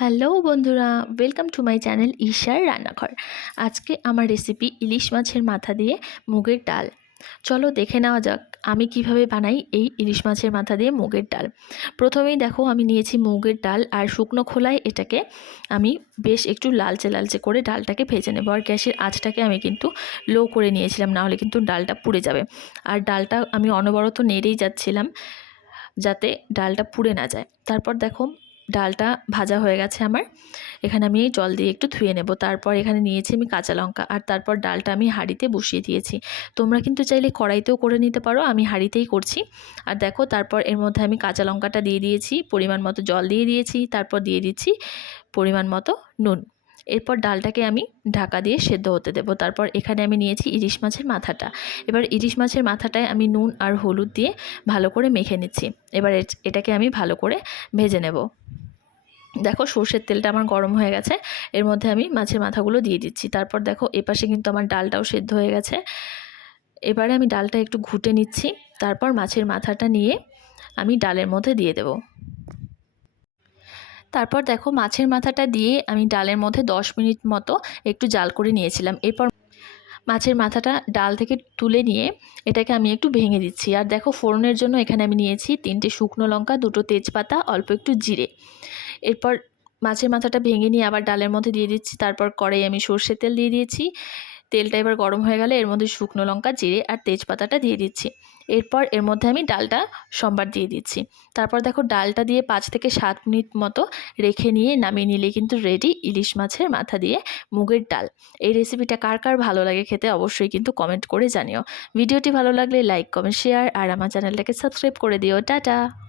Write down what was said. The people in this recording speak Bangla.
হ্যালো বন্ধুরা ওয়েলকাম টু মাই চ্যানেল ঈশার রান্নাঘর। আজকে আমার রেসিপি ইলিশ মাছের মাথা দিয়ে মুগের ডাল। চলো দেখে নেওয়া যাক, আমি কীভাবে বানাই এই ইলিশ মাছের মাথা দিয়ে মুগের ডাল। প্রথমেই দেখো, আমি নিয়েছি মুগের ডাল আর শুকনো খোলায় এটাকে আমি বেশ একটু লালচে লালচে করে ডালটাকে ভেজে নেব। আর গ্যাসের আঁচটাকে আমি কিন্তু লো করে নিয়েছিলাম নাহলে কিন্তু ডালটা পুড়ে যাবে। আর ডালটা আমি অনবরত নেড়েই যাচ্ছিলাম, যাতে ডালটা পুড়ে না যায়। তারপর দেখো ডালটা ভাজা হয়ে গেছে আমার। এখানে আমি জল দিয়ে একটু ধুয়ে নেব। তারপর এখানে নিয়েছি আমি কাঁচা লঙ্কা আর তারপর ডালটা আমি হাঁড়িতে বসিয়ে দিয়েছি। তোমরা কিন্তু চাইলে কড়াইতেও করে নিতে পারো, আমি হাঁড়িতেই করছি। আর দেখো তারপর এর মধ্যে আমি কাঁচা লঙ্কাটা দিয়ে দিয়েছি, পরিমাণ মতো জল দিয়ে দিয়েছি, তারপর দিয়ে দিচ্ছি পরিমাণ মতো নুন। এরপর ডালটাকে আমি ঢাকা দিয়ে সেদ্ধ হতে দেবো। তারপর এখানে আমি নিয়েছি ইলিশ মাছের মাথাটা। এবার ইলিশ মাছের মাথাটায় আমি নুন আর হলুদ দিয়ে ভালো করে মেখে নিচ্ছি। এবার এটাকে আমি ভালো করে ভেজে নেব। দেখো সর্ষের তেলটা আমার গরম হয়ে গেছে। এর মধ্যে আমি মাছের মাথাগুলো দিয়ে দিচ্ছি। তারপর দেখো এপাশে কিন্তু আমার ডালটাও সেদ্ধ হয়ে গেছে। এবারে আমি ডালটা একটু ঘুটে নিচ্ছি। তারপর মাছের মাথাটা নিয়ে আমি ডালের মধ্যে দিয়ে দেব। তারপর দেখো মাছের মাথাটা দিয়ে আমি ডালের মধ্যে দশ মিনিট মতো একটু জাল করে নিয়েছিলাম। এরপর মাছের মাথাটা ডাল থেকে তুলে নিয়ে এটাকে আমি একটু ভেঙে দিচ্ছি। আর দেখো ফোড়নের জন্য এখানে আমি নিয়েছি তিনটে শুকনো লঙ্কা, দুটো তেজপাতা, অল্প একটু জিরে। এরপর মাছের মাথাটা ভেঙে নিয়ে আবার ডালের মধ্যে দিয়ে দিচ্ছি। তারপর কড়াই আমি সর্ষের তেল দিয়ে দিয়েছি। তেলটা এবার গরম হয়ে গেলে এর মধ্যে শুকনো লঙ্কা, জিরে আর তেজপাতাটা দিয়ে দিচ্ছি। এরপর এর মধ্যে আমি ডালটা সম্বার দিয়ে দিচ্ছি। তারপর দেখো ডালটা দিয়ে পাঁচ থেকে সাত মিনিট মতো রেখে নিয়ে নামিয়ে নিলে কিন্তু রেডি ইলিশ মাছের মাথা দিয়ে মুগের ডাল। এই রেসিপিটা কার কার ভালো লাগে খেতে অবশ্যই কিন্তু কমেন্ট করে জানিও। ভিডিওটি ভালো লাগলে লাইক কমেন্ট শেয়ার আর আমার চ্যানেলটাকে সাবস্ক্রাইব করে দিও। টাটা!